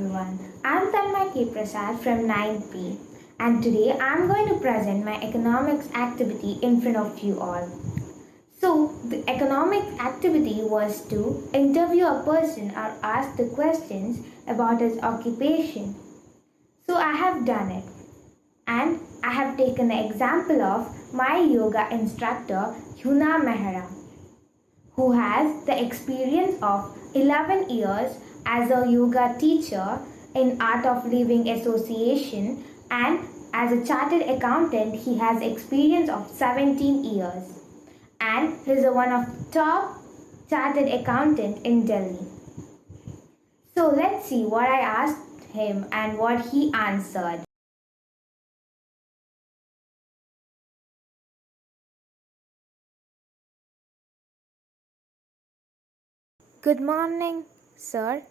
everyone. I'm Thanmayi Prasad from 9th P, and today I'm going to present my economics activity in front of you all. So, the economics activity was to interview a person or ask the questions about his occupation. So, I have done it, and I have taken the example of my yoga instructor, Yuna Mehra, who has the experience of 11 years as a yoga teacher in Art of Living Association, and as a chartered accountant he has experience of 17 years, and he is one of the top chartered accountant in Delhi. So let's see what I asked him and what he answered. Good morning, sir.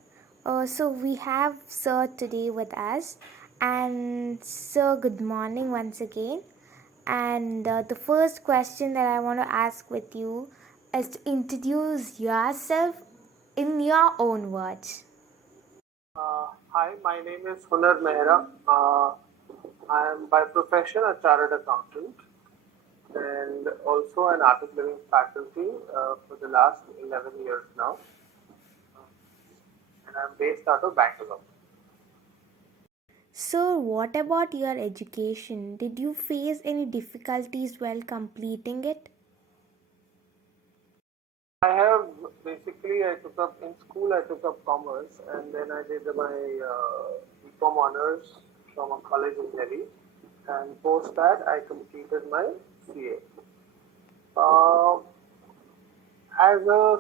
So we have sir today with us, and sir, good morning once again. And the first question that I want to ask with you is to introduce yourself in your own words. Hi, my name is Hunar Mehra. I am by profession a chartered accountant and also an art of living faculty for the last 11 years now. And I'm based out of Bangalore. So, what about your education? Did you face any difficulties while completing it? I have basically, I took up in school, I took up commerce and then I did my BCom honors from a college in Delhi. And post that, I completed my CA. Uh, as a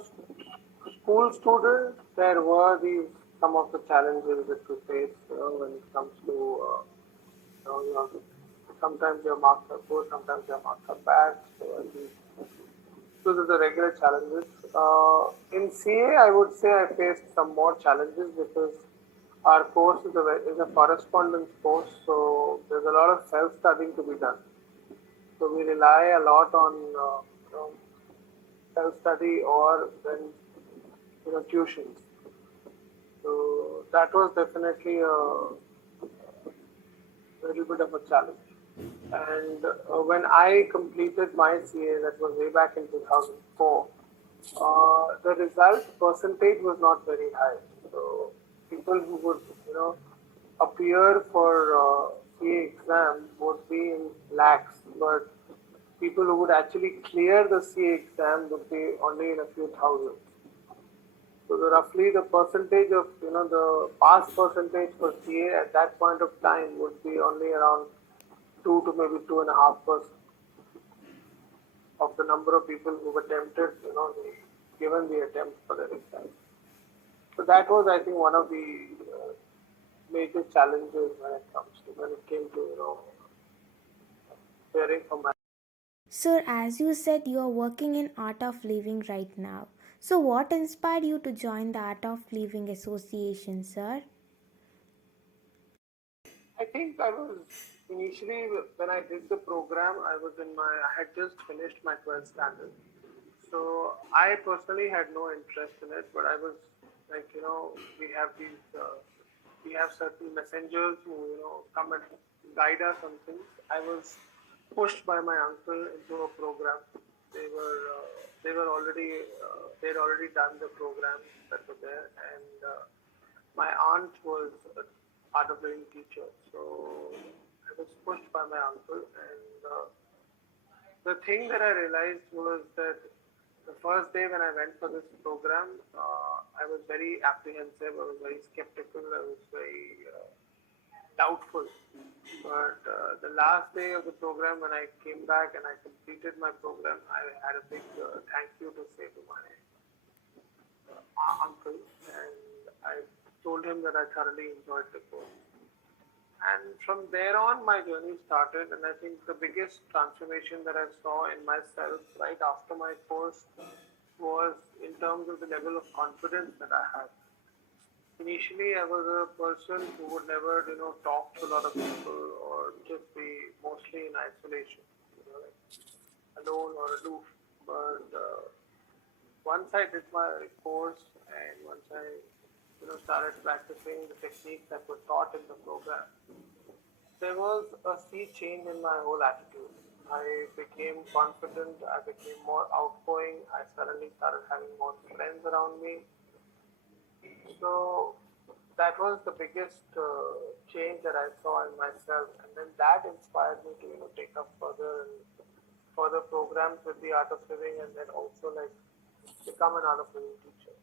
school student, there were these some of the challenges that we face when it comes to you know, sometimes your marks are good, sometimes your marks are bad. So I think those are the regular challenges. In CA, I would say I faced some more challenges because our course is a correspondence course, so there's a lot of self-studying to be done. So we rely a lot on self-study or then tuitions. So that was definitely a little bit of a challenge. And when I completed my CA, that was way back in 2004, the result percentage was not very high. So people who would, appear for CA exam would be in lakhs, but people who would actually clear the CA exam would be only in a few thousand. So roughly the percentage of the pass percentage for CA at that point of time would be only around 2 to maybe 2.5% of the number of people who attempted, given the attempt for the exam. So that was, I think, one of the major challenges when it came to preparing for my. Sir, as you said, you are working in Art of Living right now. So, what inspired you to join the Art of Living Association, sir? I think I was initially when I did the program, I had just finished my 12th standard. So I personally had no interest in it, but I was like, we have we have certain messengers who, come and guide us on things. I was pushed by my uncle into a program. They were already, they'd already done the programs that were there, and my aunt was a art of living teacher. So I was pushed by my uncle, and the thing that I realized was that the first day when I went for this program, I was very apprehensive, I was very skeptical, I was very doubtful. But the last day of the program, when I came back and I completed my program, I had a big thank you to say to my uncle, and I told him that I thoroughly enjoyed the course. And from there on, my journey started. And I think the biggest transformation that I saw in myself right after my course was in terms of the level of confidence that I had. Initially, I was a person who would never, talk to a lot of people or just be mostly in isolation, like alone or aloof. But once I did my course and once I started practicing the techniques that were taught in the program, there was a sea change in my whole attitude. I became confident, I became more outgoing, I suddenly started having more friends around me. So that was the biggest change that I saw in myself, and then that inspired me to take up further programs with the art of living, and then also like become an art of living teacher.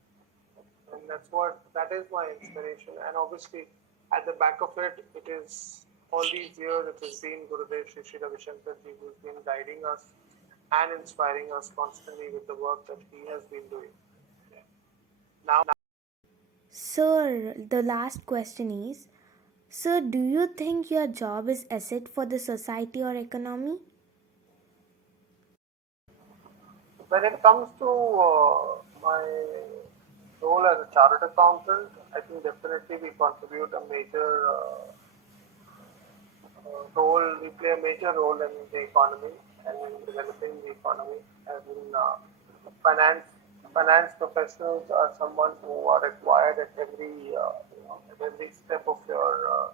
And that is my inspiration. And obviously, at the back of it, it is all these years it has been Gurudev Shri Shri Ravi Shankar ji who's been guiding us and inspiring us constantly with the work that he has been doing. Now, Sir, the last question is, sir, do you think your job is asset for the society or economy? when it comes to my role as a chartered accountant, I think definitely we contribute a major role. We play a major role in the economy and in developing the economy. As in finance, finance professionals are someone who are required at every step of your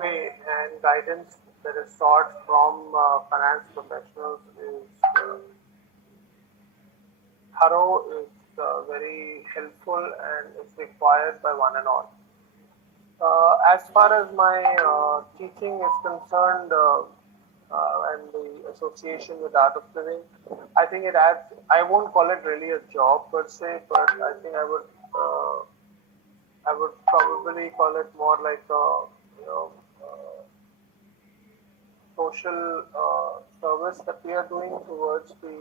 way, and guidance that is sought from finance professionals is thorough, is very helpful, and is required by one and all. As far as my teaching is concerned, and the association with Art of Living, I think it adds. I won't call it really a job per se, but I think I would probably call it more like a social service that we are doing towards the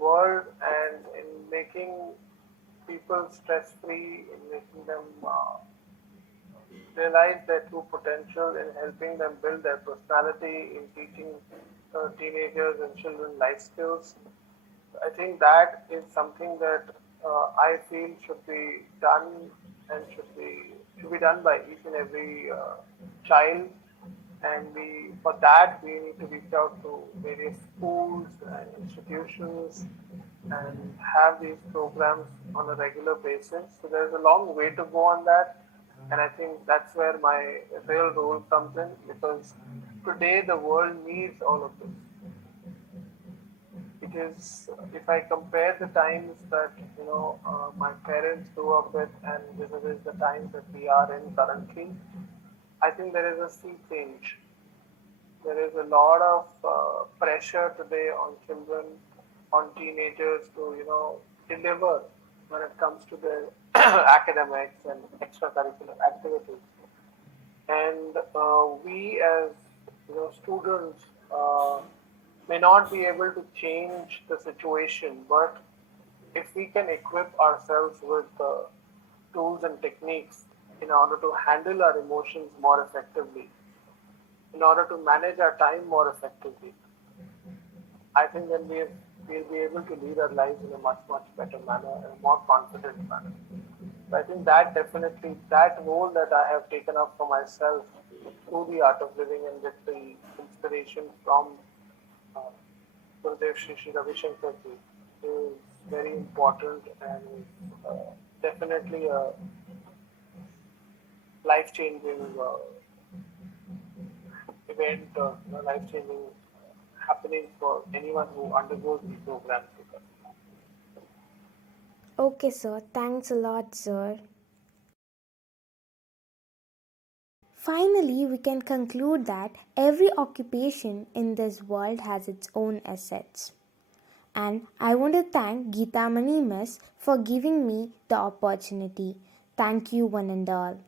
world, and in making people stress free, in making them realize their true potential, in helping them build their personality, in teaching teenagers and children life skills. I think that is something that I feel should be done and should be done by each and every child. And for that we need to reach out to various schools and institutions and have these programs on a regular basis. So there's a long way to go on that, and I think that's where my real role comes in, because today the world needs all of this. It is, if I compare the times that my parents grew up with and this is the times that we are in currently, I think there is a sea change. There is a lot of pressure today on children, on teenagers to deliver when it comes to their academics and extracurricular activities. And we as students may not be able to change the situation, but if we can equip ourselves with tools and techniques in order to handle our emotions more effectively, in order to manage our time more effectively, I think then we'll be able to lead our lives in a much, much better manner and a more confident manner. So I think that definitely, that role that I have taken up for myself through the art of living and with the inspiration from uh, Gurudev Shri Shri Ravi Shankar ji is very important and is definitely a life changing event, life changing happening for anyone who undergoes the program. Okay, sir. Thanks a lot, sir. Finally, we can conclude that every occupation in this world has its own assets. And I want to thank Geeta Mani Miss for giving me the opportunity. Thank you, one and all.